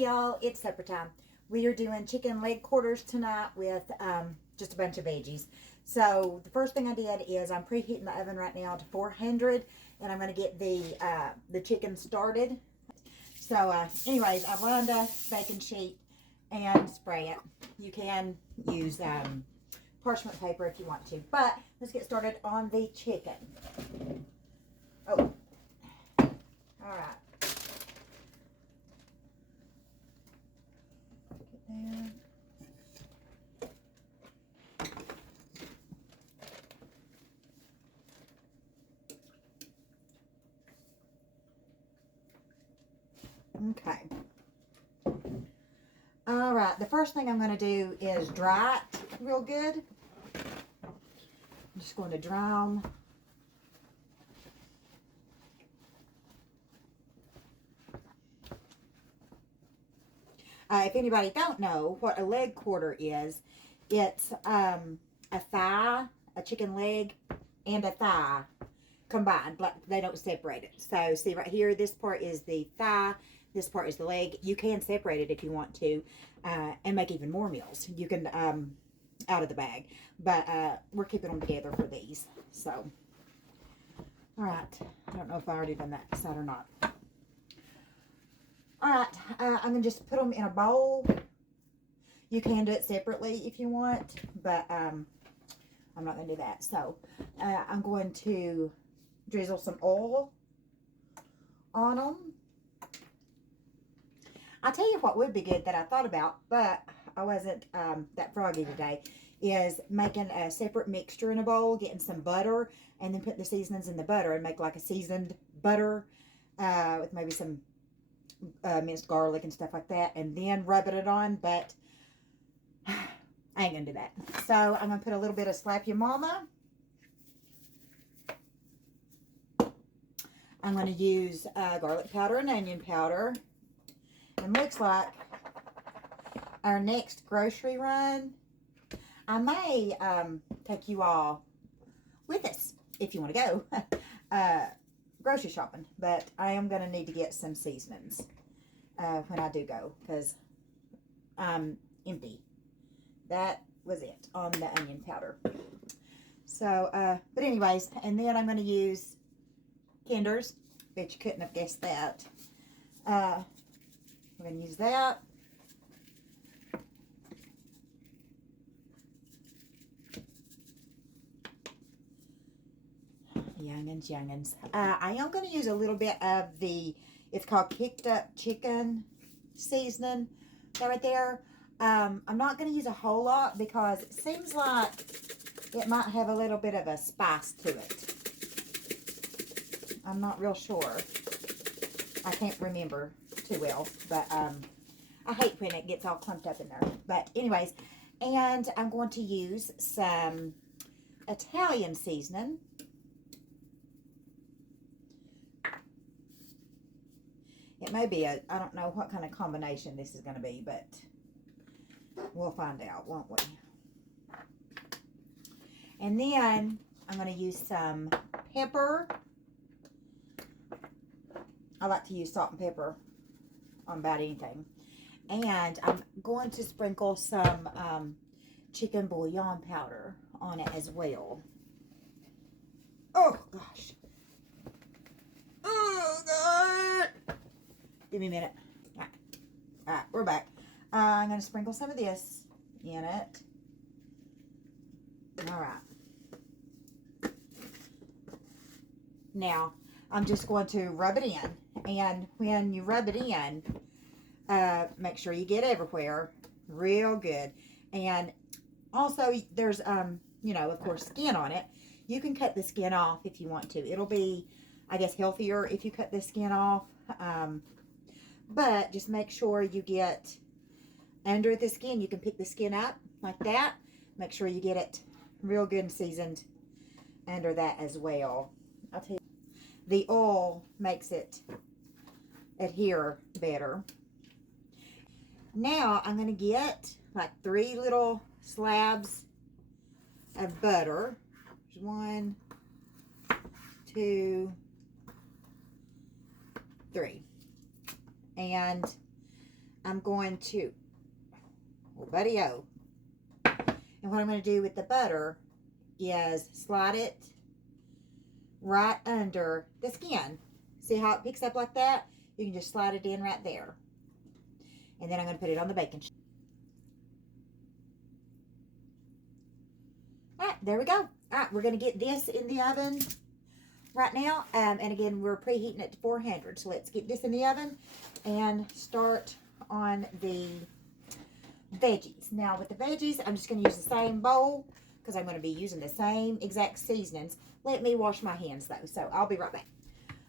Hey y'all, it's supper time. We are doing chicken leg quarters tonight with just a bunch of veggies. So the first thing I did is I'm preheating the oven right now to 400, and I'm going to get the chicken started. So anyways, I've lined a baking sheet and spray it. You can use parchment paper if you want to, but let's get started on the chicken. Oh, all right. There. Okay. All right. The first thing I'm going to do is dry it real good. I'm just going to dry them. If anybody don't know what a leg quarter is, it's a thigh, a chicken leg, and a thigh combined. Like they don't separate it. So see right here, this part is the thigh, this part is the leg. You can separate it if you want to, and make even more meals. You can out of the bag, but we're keeping them together for these. So, all right. I don't know if I already done that side or not. All right, I'm going to just put them in a bowl. You can do it separately if you want, but I'm not going to do that. So I'm going to drizzle some oil on them. I'll tell you what would be good that I thought about, but I wasn't that froggy today, is making a separate mixture in a bowl, getting some butter, and then putting the seasonings in the butter and make like a seasoned butter with maybe some minced garlic and stuff like that, and then rubbing it on, but I ain't gonna do that. So I'm gonna put a little bit of Slap Your Mama. I'm gonna use garlic powder and onion powder. And looks like our next grocery run, I may take you all with us if you want to go grocery shopping, but I am going to need to get some seasonings when I do go, because I'm empty. That was it on the onion powder. So, but anyways, and then I'm going to use Kinder's. Bet you couldn't have guessed that. We're going to use that. Youngins. I am going to use a little bit of the, it's called Kicked Up Chicken seasoning. Right there. I'm not going to use a whole lot because it seems like it might have a little bit of a spice to it. I'm not real sure. I can't remember too well, but I hate when it gets all clumped up in there. But anyways, and I'm going to use some Italian seasoning. It may be I don't know what kind of combination this is going to be, but we'll find out, won't we? And then I'm going to use some pepper. I like to use salt and pepper on about anything. And I'm going to sprinkle some chicken bouillon powder on it as well. Oh, gosh. Oh, God. Give me a minute. All right, we're back. I'm going to sprinkle some of this in it. All right. Now, I'm just going to rub it in. And when you rub it in, make sure you get everywhere real good. And also, there's, you know, of course, skin on it. You can cut the skin off if you want to. It'll be, I guess, healthier if you cut the skin off. But just make sure you get under the skin. You can pick the skin up like that. Make sure you get it real good and seasoned under that as well. I'll tell you, the oil makes it adhere better. Now I'm going to get like 3 little slabs of butter. There's 1, 2, 3. And I'm going to, oh, buddy-o. And what I'm going to do with the butter is slide it right under the skin. See how it picks up like that? You can just slide it in right there. And then I'm going to put it on the baking sheet. All right, there we go. All right, we're going to get this in the oven right now. And again, we're preheating it to 400. So let's get this in the oven and start on the veggies. Now with the veggies, I'm just going to use the same bowl because I'm going to be using the same exact seasonings. Let me wash my hands though, so I'll be right back.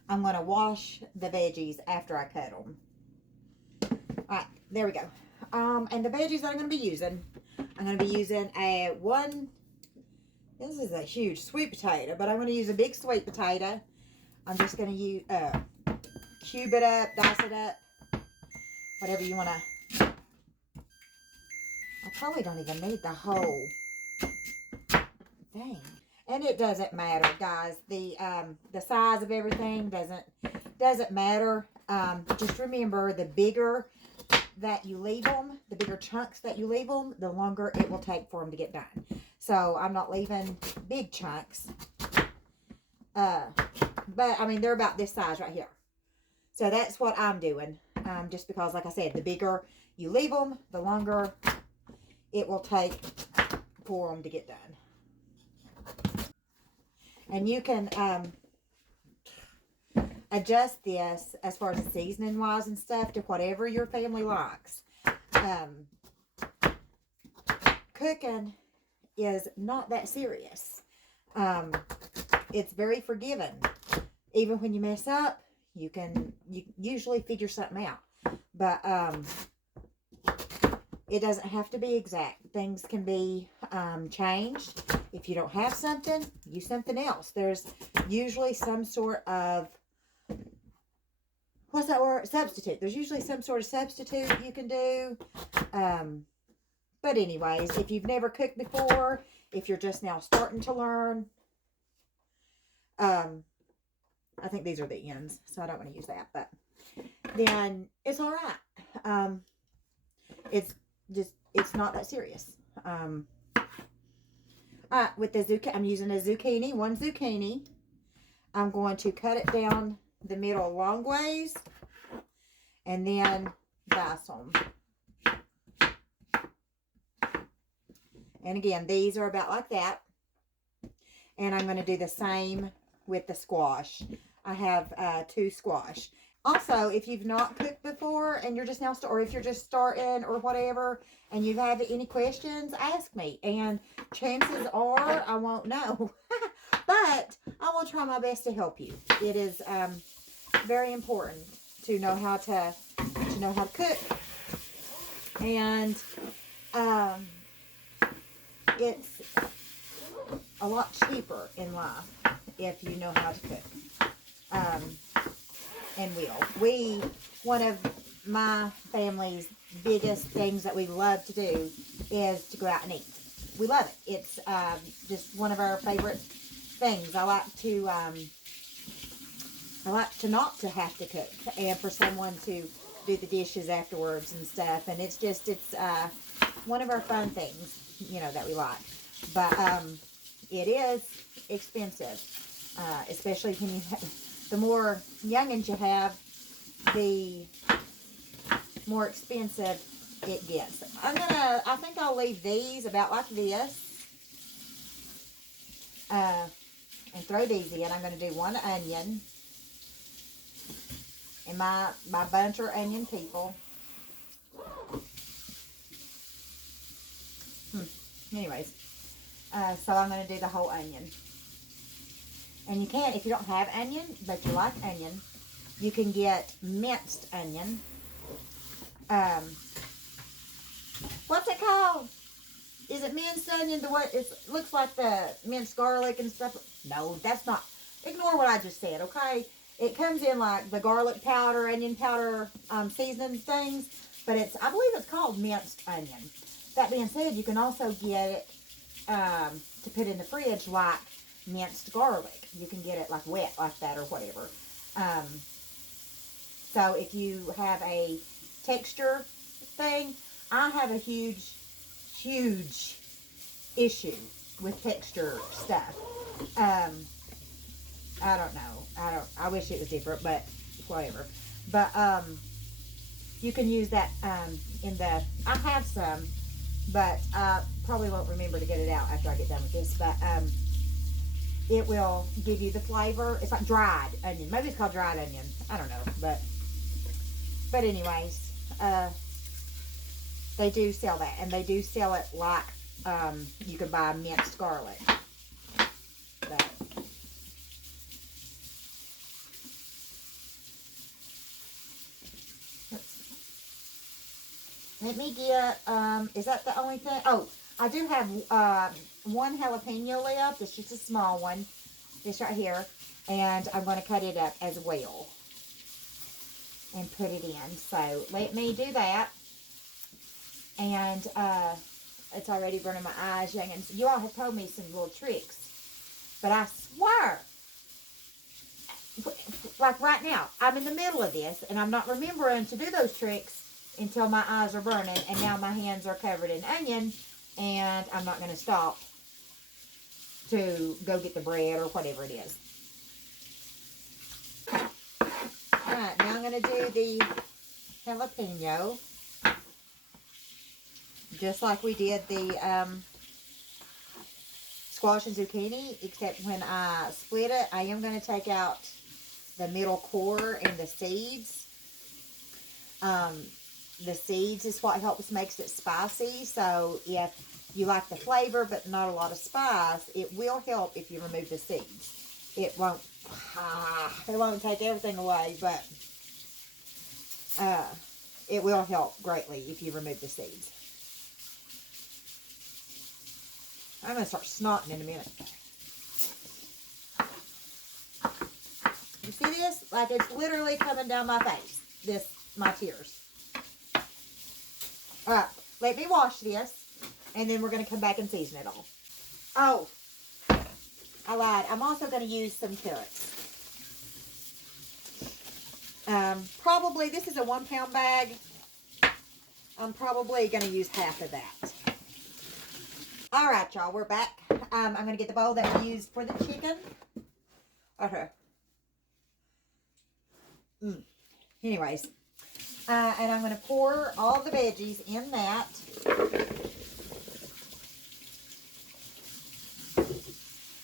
I'm going to wash the veggies after I cut them. All right, there we go. And the veggies that I'm going to be using, I'm going to be using this is a huge sweet potato, but I'm going to use a big sweet potato. I'm just going to use, cube it up, dice it up, whatever you want to. I probably don't even need the whole thing. And it doesn't matter, guys. The size of everything doesn't matter. Just remember, the bigger that you leave them, the bigger chunks that you leave them, the longer it will take for them to get done. So I'm not leaving big chunks. But I mean, they're about this size right here. So that's what I'm doing. Just because, like I said, the bigger you leave them, the longer it will take for them to get done. And you can adjust this as far as the seasoning wise and stuff to whatever your family likes. Cooking is not that serious. It's very forgiving. Even when you mess up, you usually figure something out. But it doesn't have to be exact. Things can be changed. If you don't have something, use something else. There's usually some sort of, what's that word? Substitute. There's usually some sort of substitute you can do. But anyways, if you've never cooked before, if you're just now starting to learn, I think these are the ends, so I don't want to use that, but then it's all right. It's not that serious. With the zucchini, I'm using a zucchini, one zucchini. I'm going to cut it down the middle long ways and then dice them. And again, these are about like that. And I'm going to do the same with the squash. I have 2 squash. Also, if you've not cooked before and you're just now, or if you're just starting or whatever, and you have any questions, ask me. And chances are I won't know. But I will try my best to help you. It is very important to know how to cook. And it's a lot cheaper in life if you know how to cook. And one of my family's biggest things that we love to do is to go out and eat. We love it. It's just one of our favorite things. I like to not to have to cook and for someone to do the dishes afterwards and stuff. And it's one of our fun things, that we like. But it is expensive, especially when the more youngins you have, the more expensive it gets. I think I'll leave these about like this. And throw these in. I'm going to do 1 onion. And my bunch are onion people. Anyways. So I'm going to do the whole onion. And you can, if you don't have onion, but you like onion, you can get minced onion. What's it called? Is it minced onion? It looks like the minced garlic and stuff. No, that's not. Ignore what I just said, okay? It comes in like the garlic powder, onion powder, seasoning things. But I believe it's called minced onion. That being said, you can also get it to put in the fridge like minced garlic. You can get it like wet like that or whatever. So if you have a texture thing. I have a huge issue with texture stuff. I don't know. I wish it was different, but whatever. But you can use that in the. I have some, but I probably won't remember to get it out after I get done with this. But it will give you the flavor. It's like dried onion. Maybe it's called dried onion. I don't know, but anyways, they do sell that, and they do sell it like you can buy minced garlic. But let me get, is that the only thing? Oh, I do have one jalapeno left. It's just a small one. This right here. And I'm going to cut it up as well. And put it in. So, let me do that. And, it's already burning my eyes. And you all have told me some little tricks. But I swear, like right now, I'm in the middle of this. And I'm not remembering to do those tricks until my eyes are burning, and now my hands are covered in onion, and I'm not going to stop to go get the bread or whatever it is. Alright, now I'm going to do the jalapeno, just like we did the squash and zucchini, except when I split it, I am going to take out the middle core and the seeds. The seeds is what makes it spicy. So if you like the flavor but not a lot of spice, it will help if you remove the seeds. It won't take everything away, but it will help greatly if you remove the seeds. I'm going to start snotting in a minute. You see this? Like it's literally coming down my face. My tears. Alright, let me wash this, and then we're going to come back and season it all. Oh, I lied. I'm also going to use some carrots. Probably, this is a 1 pound bag. I'm probably going to use half of that. Alright, y'all, we're back. I'm going to get the bowl that we used for the chicken. Okay. Anyways. And I'm going to pour all the veggies in that.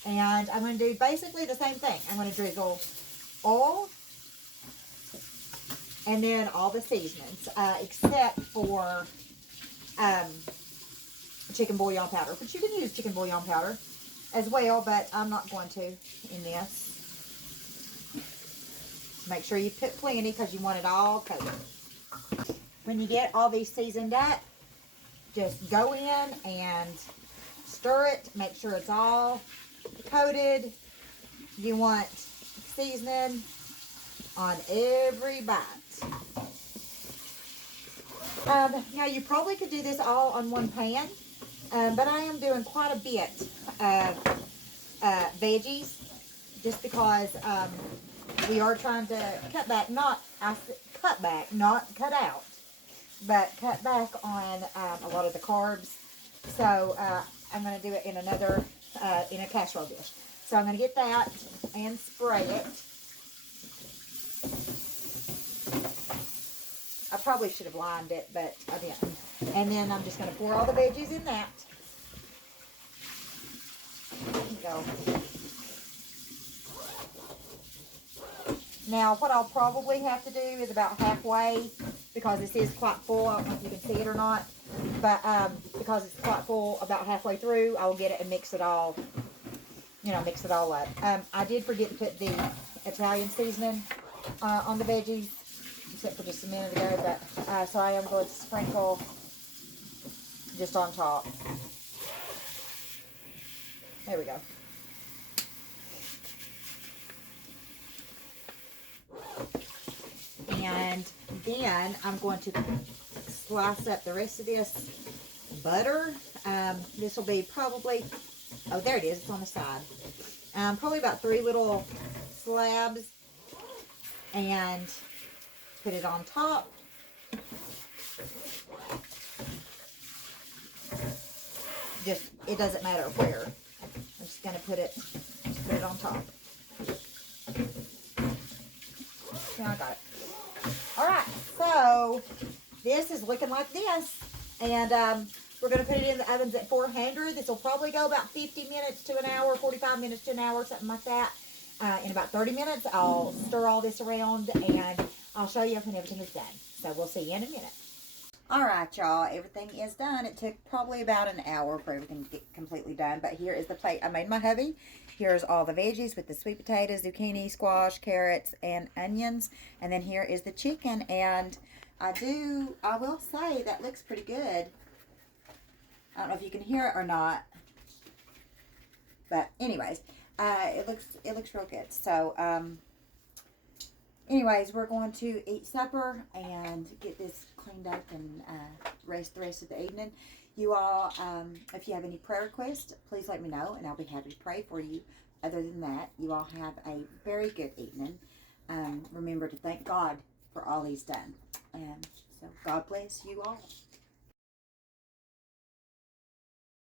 And I'm going to do basically the same thing. I'm going to drizzle oil and then all the seasonings, except for chicken bouillon powder. But you can use chicken bouillon powder as well, but I'm not going to in this. Make sure you put plenty because you want it all coated. When you get all these seasoned up, just go in and stir it. Make sure it's all coated. You want seasoning on every bite. Now, you probably could do this all on one pan, but I am doing quite a bit of veggies just because we are trying to cut back, not cut out, but cut back on a lot of the carbs. So I'm going to do it in another, in a casserole dish. So I'm going to get that and spray it. I probably should have lined it, but I didn't. And then I'm just going to pour all the veggies in that. There you go. Now, what I'll probably have to do is about halfway, because this is quite full. I don't know if you can see it or not. But because it's quite full, about halfway through, I will get it and mix it all, mix it all up. I did forget to put the Italian seasoning on the veggies, except for just a minute ago. But so I am going to sprinkle just on top. There we go. And then I'm going to slice up the rest of this butter. This will be probably, oh, there it is. It's on the side. Probably about 3 little slabs. And put it on top. just, it doesn't matter where. I'm just going to put it on top. Now I got it. All right, so this is looking like this. And we're going to put it in the ovens at 400. This will probably go about 50 minutes to an hour, 45 minutes to an hour, something like that. In about 30 minutes, I'll stir all this around and I'll show you when everything is done. So we'll see you in a minute. All right, y'all, everything is done. It took probably about an hour for everything to get completely done. But here is the plate I made my hubby. Here's all the veggies with the sweet potatoes, zucchini, squash, carrots, and onions. And then here is the chicken. And I will say that looks pretty good. I don't know if you can hear it or not. But anyways, it looks real good. So, anyways, we're going to eat supper and get this cleaned up and rest the rest of the evening. You all, if you have any prayer requests, please let me know, and I'll be happy to pray for you. Other than that, you all have a very good evening. Remember to thank God for all He's done. So God bless you all.